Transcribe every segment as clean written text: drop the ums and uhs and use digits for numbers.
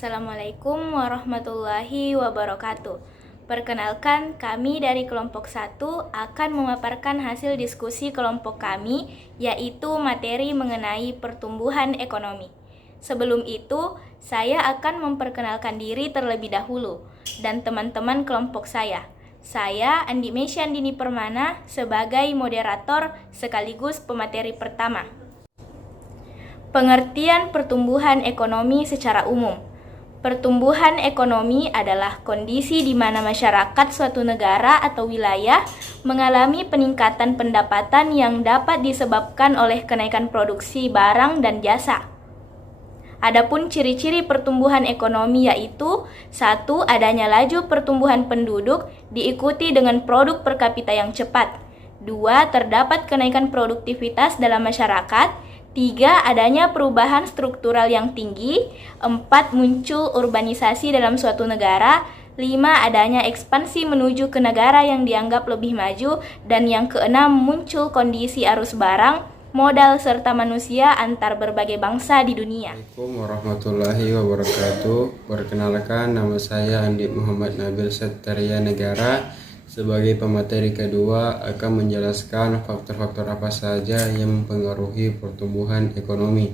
Assalamualaikum warahmatullahi wabarakatuh. Perkenalkan, kami dari kelompok 1 akan memaparkan hasil diskusi kelompok kami, yaitu materi mengenai pertumbuhan ekonomi. Sebelum itu, saya akan memperkenalkan diri terlebih dahulu dan teman-teman kelompok saya. Saya Andi Mesyandini Permana sebagai moderator sekaligus pemateri pertama. Pengertian pertumbuhan ekonomi secara umum. Pertumbuhan ekonomi adalah kondisi di mana masyarakat suatu negara atau wilayah mengalami peningkatan pendapatan yang dapat disebabkan oleh kenaikan produksi barang dan jasa. Adapun ciri-ciri pertumbuhan ekonomi yaitu 1. Adanya laju pertumbuhan penduduk diikuti dengan produk per kapita yang cepat. 2. Terdapat kenaikan produktivitas dalam masyarakat. 3. Adanya perubahan struktural yang tinggi. 4. Muncul urbanisasi dalam suatu negara. 5. Adanya ekspansi menuju ke negara yang dianggap lebih maju. Dan yang keenam, muncul kondisi arus barang, modal, serta manusia antar berbagai bangsa di dunia. Assalamualaikum warahmatullahi wabarakatuh. Perkenalkan, nama saya Andi Muhammad Nabil Seteria Negara. Sebagai pemateri kedua akan menjelaskan faktor-faktor apa saja yang mempengaruhi pertumbuhan ekonomi.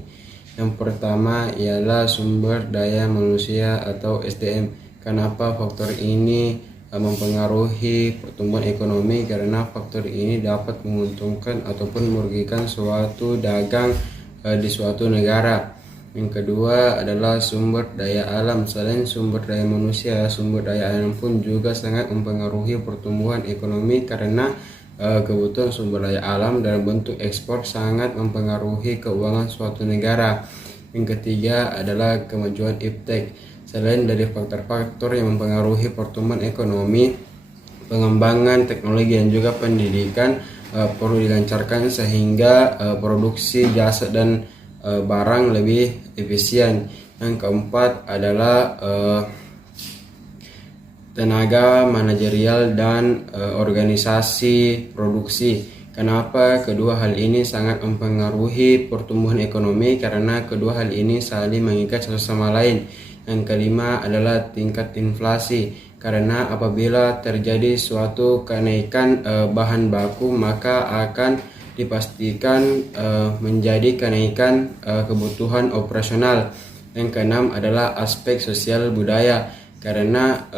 Yang pertama ialah sumber daya manusia atau SDM. Kenapa faktor ini mempengaruhi pertumbuhan ekonomi? Karena faktor ini dapat menguntungkan ataupun merugikan suatu dagang di suatu negara. Yang kedua adalah sumber daya alam. Selain sumber daya manusia, sumber daya alam pun juga sangat mempengaruhi pertumbuhan ekonomi karena kebutuhan sumber daya alam dalam bentuk ekspor sangat mempengaruhi keuangan suatu negara. Yang ketiga adalah kemajuan iptek. Selain dari faktor-faktor yang mempengaruhi pertumbuhan ekonomi, pengembangan teknologi dan juga pendidikan perlu dilancarkan sehingga produksi jasa dan barang lebih efisien. Yang keempat adalah tenaga manajerial dan organisasi produksi. Kenapa kedua hal ini sangat mempengaruhi pertumbuhan ekonomi? Karena kedua hal ini saling mengikat satu sama lain. Yang kelima adalah tingkat inflasi. Karena apabila terjadi suatu kenaikan bahan baku, maka akan dipastikan menjadi kenaikan kebutuhan operasional. Yang keenam adalah aspek sosial budaya karena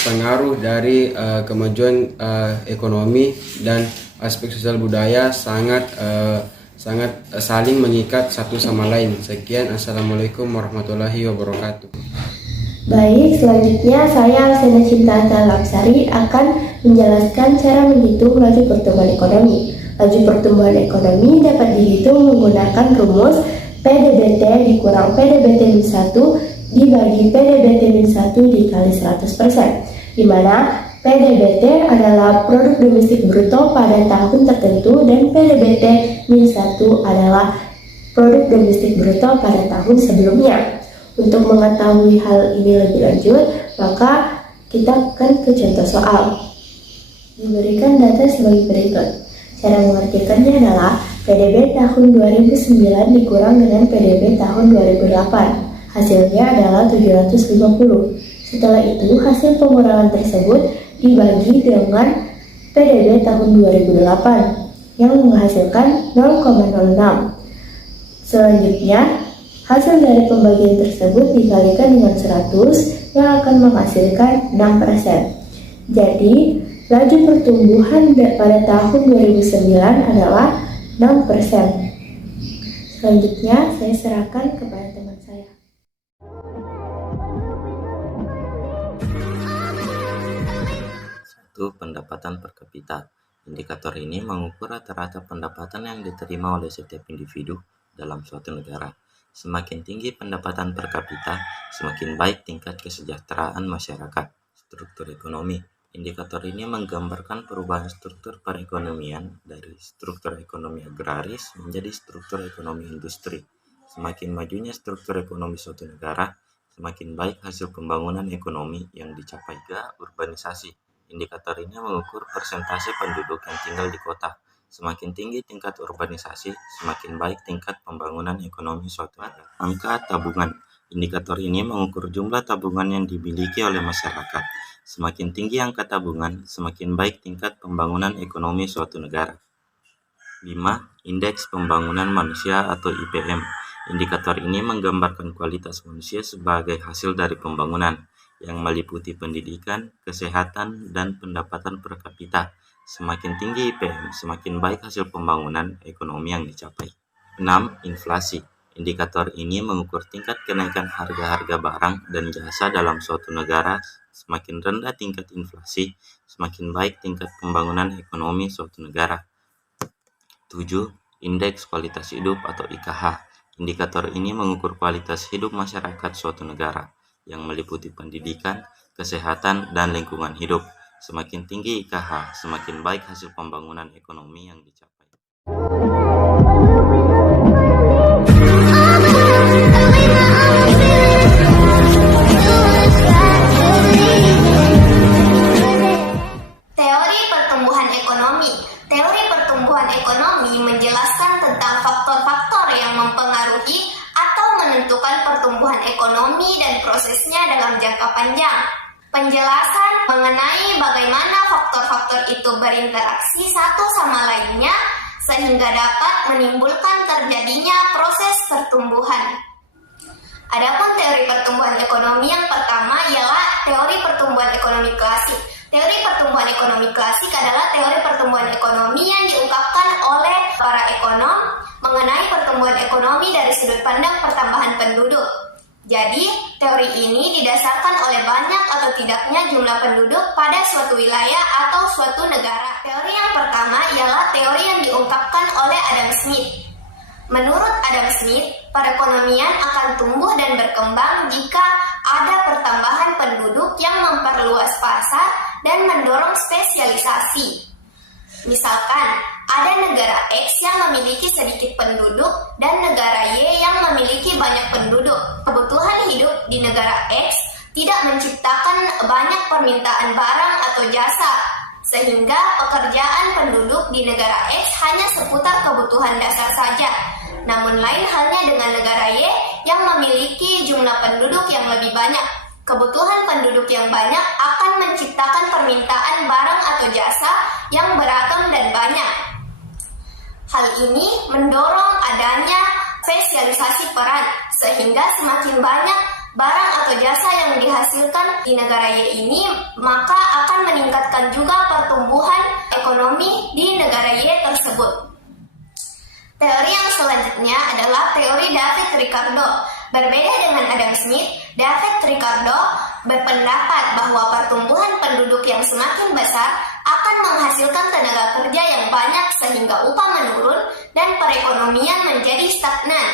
pengaruh dari kemajuan ekonomi dan aspek sosial budaya sangat saling mengikat satu sama lain. Sekian, assalamualaikum warahmatullahi wabarakatuh. Baik, selanjutnya saya Alsena Cinta Lamsari akan menjelaskan cara menghitung laju pertumbuhan ekonomi. Laju pertumbuhan ekonomi dapat dihitung menggunakan rumus PDBT dikurang PDBT-1 dibagi PDBT-1 dikali 100%, di mana PDBT adalah produk domestik bruto pada tahun tertentu dan PDBT-1 adalah produk domestik bruto pada tahun sebelumnya. Untuk mengetahui hal ini lebih lanjut, maka kita akan ke contoh soal. Diberikan data sebagai berikut. Cara mengerjakannya adalah PDB tahun 2009 dikurang dengan PDB tahun 2008. Hasilnya adalah 750. Setelah itu, hasil pengurangan tersebut dibagi dengan PDB tahun 2008 yang menghasilkan 0,06. Selanjutnya, hasil dari pembagian tersebut dikalikan dengan 100 yang akan menghasilkan 6%. Jadi, laju pertumbuhan pada tahun 2009 adalah 6%. Selanjutnya, saya serahkan kepada teman saya. Satu, pendapatan per kapita. Indikator ini mengukur rata-rata pendapatan yang diterima oleh setiap individu dalam suatu negara. Semakin tinggi pendapatan per kapita, semakin baik tingkat kesejahteraan masyarakat. Struktur ekonomi. Indikator ini menggambarkan perubahan struktur perekonomian dari struktur ekonomi agraris menjadi struktur ekonomi industri. Semakin majunya struktur ekonomi suatu negara, semakin baik hasil pembangunan ekonomi yang dicapai. 3. Urbanisasi. Indikator ini mengukur persentase penduduk yang tinggal di kota. Semakin tinggi tingkat urbanisasi, semakin baik tingkat pembangunan ekonomi suatu negara. Angka tabungan. Indikator ini mengukur jumlah tabungan yang dimiliki oleh masyarakat. Semakin tinggi angka tabungan, semakin baik tingkat pembangunan ekonomi suatu negara. 5. Indeks Pembangunan Manusia atau IPM. Indikator ini menggambarkan kualitas manusia sebagai hasil dari pembangunan, yang meliputi pendidikan, kesehatan, dan pendapatan per kapita. Semakin tinggi IPM, semakin baik hasil pembangunan ekonomi yang dicapai. 6. Inflasi. Indikator ini mengukur tingkat kenaikan harga-harga barang dan jasa dalam suatu negara. Semakin rendah tingkat inflasi, semakin baik tingkat pembangunan ekonomi suatu negara. 7. Indeks Kualitas Hidup atau IKH. Indikator ini mengukur kualitas hidup masyarakat suatu negara, yang meliputi pendidikan, kesehatan, dan lingkungan hidup. Semakin tinggi IKH, semakin baik hasil pembangunan ekonomi yang dicapai. Teori pertumbuhan ekonomi. Teori pertumbuhan ekonomi menjelaskan tentang faktor-faktor yang mempengaruhi atau menentukan pertumbuhan ekonomi dan prosesnya dalam jangka panjang. Penjelasan mengenai bagaimana faktor-faktor itu berinteraksi satu sama lainnya sehingga dapat menimbulkan terjadinya proses pertumbuhan. Adapun teori pertumbuhan ekonomi yang pertama ialah teori pertumbuhan ekonomi klasik. Teori pertumbuhan ekonomi klasik adalah teori pertumbuhan ekonomi yang diungkapkan oleh para ekonom mengenai pertumbuhan ekonomi dari sudut pandang pertambahan penduduk. Jadi, teori ini didasarkan oleh banyak atau tidaknya jumlah penduduk pada suatu wilayah atau suatu negara. Teori yang pertama ialah teori yang diungkapkan oleh Adam Smith. Menurut Adam Smith, perekonomian akan tumbuh dan berkembang jika ada pertambahan penduduk yang memperluas pasar dan mendorong spesialisasi. Misalkan, ada negara X yang memiliki sedikit penduduk dan negara Y yang memiliki banyak penduduk. Kebutuhan hidup di negara X tidak menciptakan banyak permintaan barang atau jasa, sehingga pekerjaan penduduk di negara X hanya seputar kebutuhan dasar saja. Namun lain halnya dengan negara Y yang memiliki jumlah penduduk yang lebih banyak. Kebutuhan penduduk yang banyak akan menciptakan permintaan barang atau jasa yang beragam dan banyak. Hal ini mendorong adanya spesialisasi peran, sehingga semakin banyak barang atau jasa yang dihasilkan di negara Y ini, maka akan meningkatkan juga pertumbuhan ekonomi di negara Y tersebut. Teori yang selanjutnya adalah teori David Ricardo. Berbeda dengan Adam Smith, David Ricardo berpendapat bahwa pertumbuhan penduduk yang semakin besar akan menghasilkan tenaga kerja yang banyak sehingga upah menurun dan perekonomian menjadi stagnan.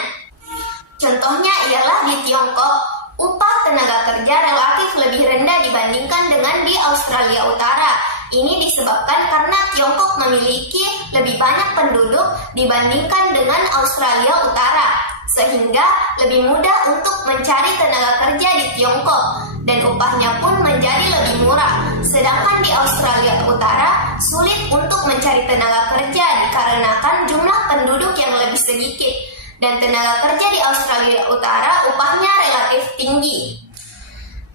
Contohnya ialah di Tiongkok, upah tenaga kerja relatif lebih rendah dibandingkan dengan di Australia Utara. Ini disebabkan karena Tiongkok memiliki lebih banyak penduduk dibandingkan dengan Australia Utara, sehingga lebih mudah untuk mencari tenaga kerja di Tiongkok dan upahnya pun menjadi lebih murah. Sedangkan di Australia Utara sulit untuk mencari tenaga kerja dikarenakan jumlah penduduk yang lebih sedikit dan tenaga kerja di Australia Utara upahnya relatif tinggi.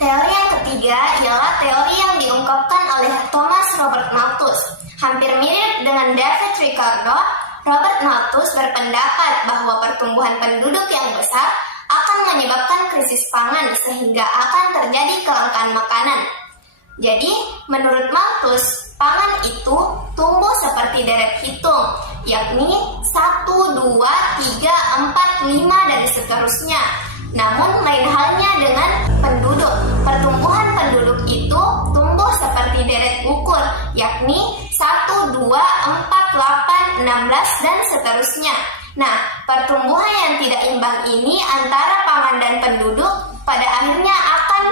Teori yang ketiga ialah teori yang diungkapkan oleh Thomas Robert Malthus. Hampir mirip dengan David Ricardo, Robert Malthus berpendapat bahwa pertumbuhan penduduk yang besar akan menyebabkan krisis pangan sehingga akan terjadi kelangkaan makanan. Jadi, menurut Malthus, pangan itu tumbuh seperti deret hitung, yakni 1, 2, 3, 4, 5, dan seterusnya. Namun lain halnya dengan penduduk. Pertumbuhan penduduk itu tumbuh seperti deret ukur, yakni 1, 2, 4, 8, 16, dan seterusnya. Nah, pertumbuhan yang tidak imbang ini antara pangan dan penduduk pada akhirnya akan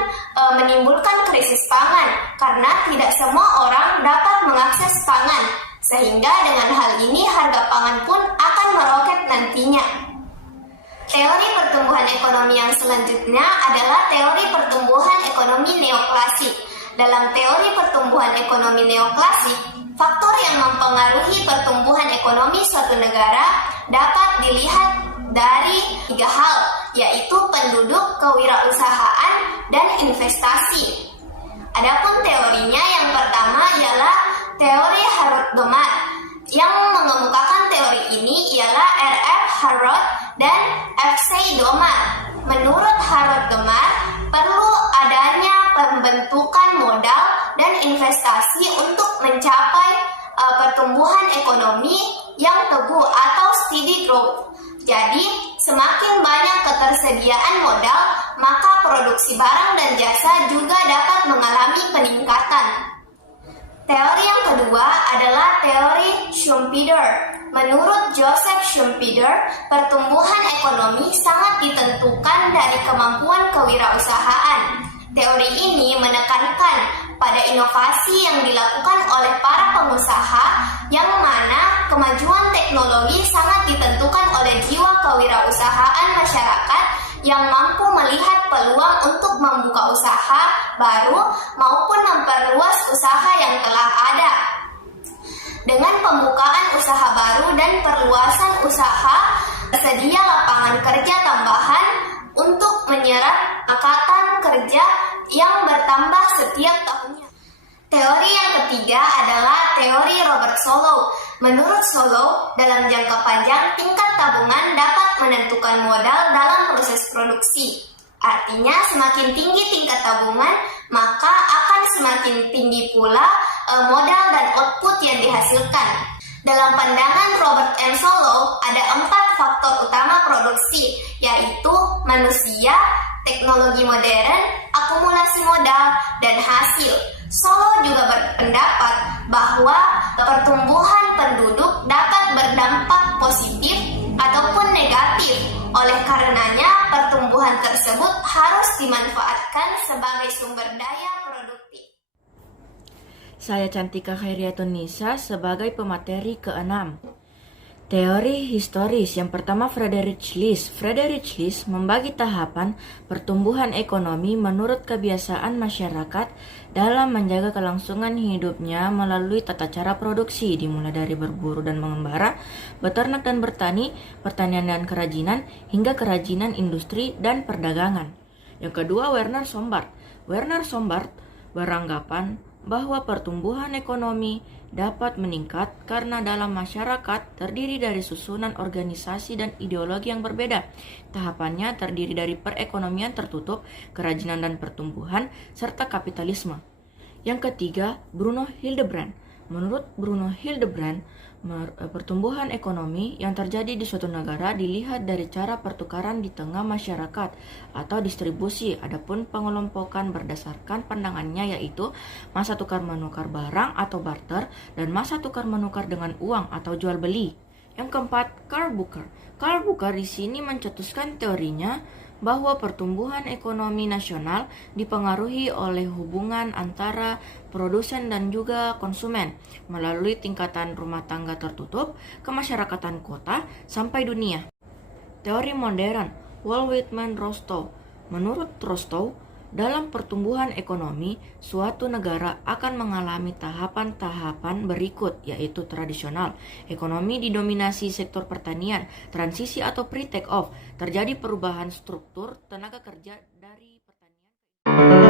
menimbulkan krisis pangan karena tidak semua orang dapat mengakses pangan. Sehingga dengan hal ini harga pangan pun akan meroket nantinya. Teori pertumbuhan ekonomi yang selanjutnya adalah teori pertumbuhan ekonomi neoklasik. Dalam teori pertumbuhan ekonomi neoklasik, faktor yang mempengaruhi pertumbuhan ekonomi suatu negara dapat dilihat dari 3 hal, yaitu penduduk, kewirausahaan, dan investasi. Adapun teorinya yang pertama ialah teori Harrod-Domar. Yang mengemukakan teori ini ialah R.F. Harrod dan F.C. Domar. Menurut Harrod-Domar, perlu adanya pembentukan modal dan investasi untuk mencapai pertumbuhan ekonomi yang teguh atau steady growth. Jadi, semakin banyak ketersediaan modal, maka produksi barang dan jasa juga dapat mengalami peningkatan. Teori yang kedua adalah teori Schumpeter. Menurut Joseph Schumpeter, pertumbuhan ekonomi sangat ditentukan dari kemampuan kewirausahaan. Teori ini menekankan pada inovasi yang dilakukan oleh para pengusaha, yang mana kemajuan teknologi sangat ditentukan oleh jiwa kewirausahaan masyarakat yang mampu melihat peluang untuk membuka usaha baru maupun memperluas usaha yang telah ada. Dengan pembukaan usaha baru dan perluasan usaha, tersedia lapangan kerja tambahan untuk menyerap angkatan kerja yang bertambah setiap tahunnya. Teori yang ketiga adalah teori Robert Solow. Menurut Solow, dalam jangka panjang tingkat tabungan dapat menentukan modal dalam proses produksi. Artinya, semakin tinggi tingkat tabungan, maka akan semakin tinggi pula modal dan output yang dihasilkan. Dalam pandangan Robert M. Solow, ada 4 faktor utama produksi, yaitu manusia, teknologi modern, akumulasi modal, dan hasil. Solow juga berpendapat bahwa pertumbuhan penduduk dapat berdampak positif ataupun negatif. Oleh karenanya, pertumbuhan tersebut harus dimanfaatkan sebagai sumber daya produktif. Saya Cantika Khairiatun Nisa sebagai pemateri ke-6. Teori historis yang pertama Friedrich List. Friedrich List membagi tahapan pertumbuhan ekonomi menurut kebiasaan masyarakat dalam menjaga kelangsungan hidupnya melalui tata cara produksi, dimulai dari berburu dan mengembara, beternak dan bertani, pertanian dan kerajinan, hingga kerajinan industri dan perdagangan. Yang kedua Werner Sombart. Werner Sombart beranggapan bahwa pertumbuhan ekonomi dapat meningkat karena dalam masyarakat terdiri dari susunan organisasi dan ideologi yang berbeda. Tahapannya terdiri dari perekonomian tertutup, kerajinan dan pertumbuhan, serta kapitalisme. Yang ketiga, Bruno Hildebrand. Menurut Bruno Hildebrand, pertumbuhan ekonomi yang terjadi di suatu negara dilihat dari cara pertukaran di tengah masyarakat atau distribusi. Adapun pengelompokan berdasarkan pandangannya yaitu masa tukar menukar barang atau barter dan masa tukar menukar dengan uang atau jual beli. Yang keempat, Karl Bucher. Karl Bucher di sini mencetuskan teorinya bahwa pertumbuhan ekonomi nasional dipengaruhi oleh hubungan antara produsen dan juga konsumen melalui tingkatan rumah tangga tertutup, kemasyarakatan kota, sampai dunia. Teori modern, Walt Whitman Rostow. Menurut Rostow, dalam pertumbuhan ekonomi, suatu negara akan mengalami tahapan-tahapan berikut, yaitu tradisional. Ekonomi didominasi sektor pertanian, transisi atau pre-take off, terjadi perubahan struktur tenaga kerja dari pertanian.